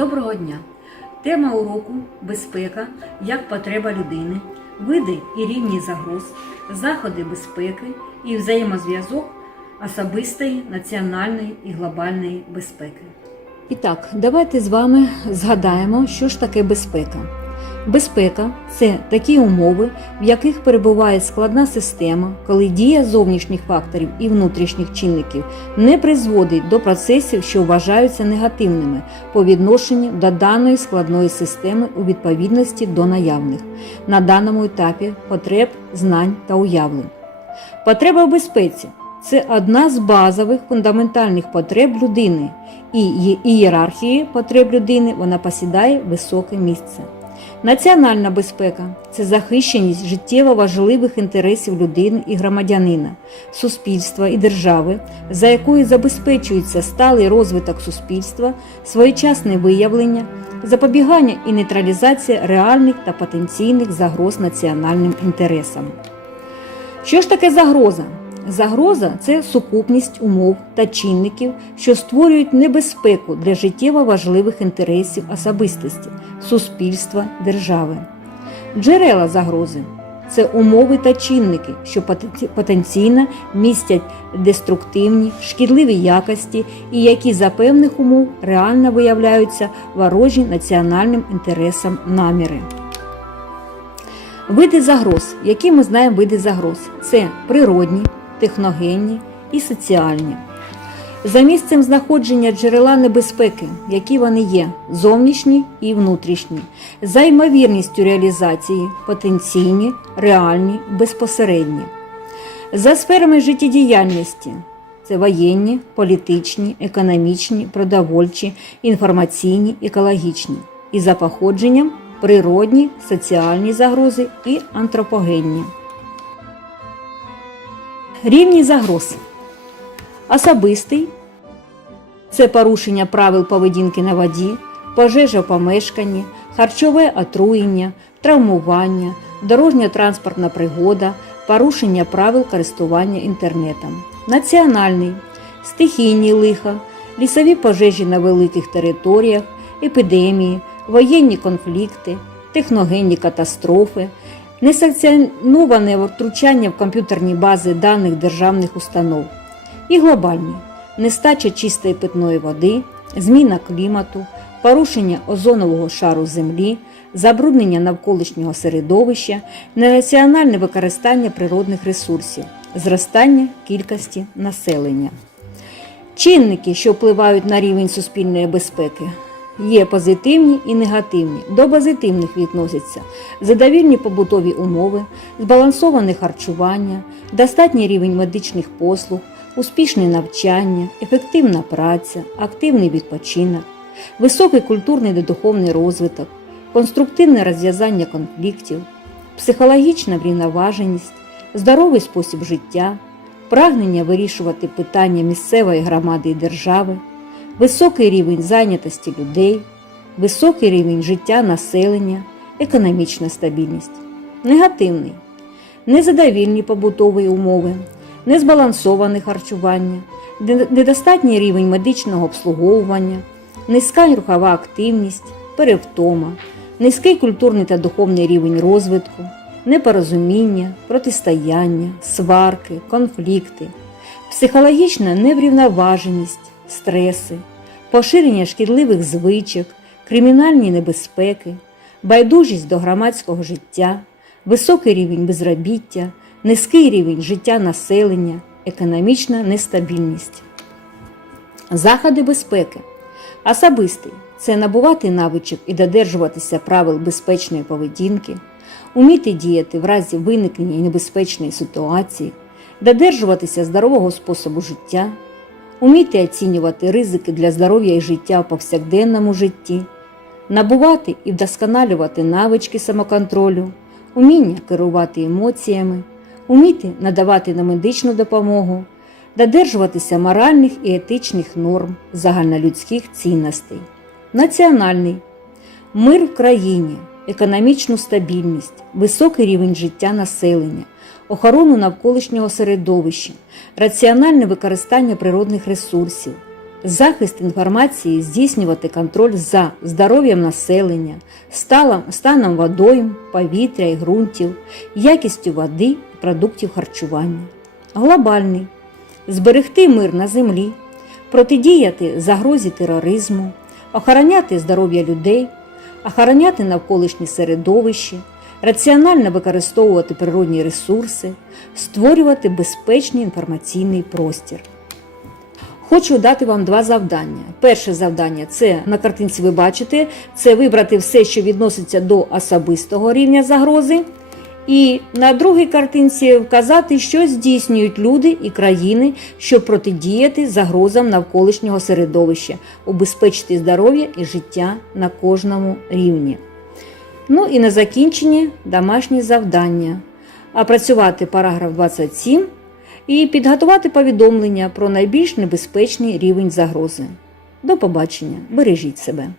Доброго дня! Тема уроку безпека як потреба людини, види і рівні загроз, заходи безпеки і взаємозв'язок особистої, національної і глобальної безпеки. І так, давайте з вами згадаємо, що ж таке безпека. Безпека це такі умови, в яких перебуває складна система, коли дія зовнішніх факторів і внутрішніх чинників не призводить до процесів, що вважаються негативними по відношенню до даної складної системи у відповідності до наявних на даному етапі потреб, знань та уявлень. Потреба в безпеці це одна з базових фундаментальних потреб людини, і ієрархії потреб людини вона посідає високе місце. Національна безпека це захищеність життєво важливих інтересів людини і громадянина, суспільства і держави, за якою забезпечується сталий розвиток суспільства, своєчасне виявлення, запобігання і нейтралізація реальних та потенційних загроз національним інтересам. Що ж таке загроза? Загроза це сукупність умов та чинників, що створюють небезпеку для життєво важливих інтересів особистості, суспільства, держави. Джерела загрози це умови та чинники, що потенційно містять деструктивні, шкідливі якості і які за певних умов реально виявляються ворожі національним інтересам наміри. Види загроз, які ми знаємо види загроз, це природні, техногенні і соціальні. За місцем знаходження джерела небезпеки, які вони є, зовнішні і внутрішні, за ймовірністю реалізації, потенційні, реальні, безпосередні. За сферами життєдіяльності це воєнні, політичні, економічні, продовольчі, інформаційні, екологічні. І за походженням природні, соціальні загрози і антропогенні. Рівні загроз. Особистий це порушення правил поведінки на воді, пожежа в помешканні, харчове отруєння, травмування, дорожньо-транспортна пригода, порушення правил користування інтернетом. Національний стихійні лиха, лісові пожежі на великих територіях, епідемії, воєнні конфлікти, техногенні катастрофи, несанкціоноване втручання в комп'ютерні бази даних державних установ. І глобальні. Нестача чистої питної води, зміна клімату, порушення озонового шару Землі, забруднення навколишнього середовища, нераціональне використання природних ресурсів, зростання кількості населення. Чинники, що впливають на рівень суспільної безпеки, є позитивні і негативні. До позитивних відносяться задовільні побутові умови, збалансоване харчування, достатній рівень медичних послуг, успішне навчання, ефективна праця, активний відпочинок, високий культурний та духовний розвиток, конструктивне розв'язання конфліктів, психологічна врівноваженість, здоровий спосіб життя, прагнення вирішувати питання місцевої громади і держави, високий рівень зайнятості людей, високий рівень життя населення, економічна стабільність. Негативний незадовільні побутові умови, незбалансоване харчування, недостатній рівень медичного обслуговування, низька рухова активність, перевтома, низький культурний та духовний рівень розвитку, непорозуміння, протистояння, сварки, конфлікти, психологічна неврівноваженість, стреси, поширення шкідливих звичок, кримінальні небезпеки, байдужість до громадського життя, високий рівень безробіття, низький рівень життя населення, економічна нестабільність. Заходи безпеки. Особистий це набувати навичок і додержуватися правил безпечної поведінки, уміти діяти в разі виникнення небезпечної ситуації, додержуватися здорового способу життя, уміти оцінювати ризики для здоров'я і життя в повсякденному житті, набувати і вдосконалювати навички самоконтролю, уміння керувати емоціями, уміти надавати на медичну допомогу, додержуватися моральних і етичних норм загальнолюдських цінностей, національний мир в країні, економічну стабільність, високий рівень життя населення, охорону навколишнього середовища, раціональне використання природних ресурсів, захист інформації здійснювати контроль за здоров'ям населення, станом водойм, повітря і ґрунтів, якістю води і продуктів харчування. Глобальний зберегти мир на землі, протидіяти загрозі тероризму, охороняти здоров'я людей, охороняти навколишнє середовище, раціонально використовувати природні ресурси, створювати безпечний інформаційний простір. Хочу дати вам два завдання. Перше завдання це на картинці ви бачите, це вибрати все, що відноситься до особистого рівня загрози. І на другій картинці вказати, що здійснюють люди і країни, щоб протидіяти загрозам навколишнього середовища, убезпечити здоров'я і життя на кожному рівні. Ну і на закінчення домашні завдання. Опрацювати параграф 27 і підготувати повідомлення про найбільш небезпечний рівень загрози. До побачення, бережіть себе.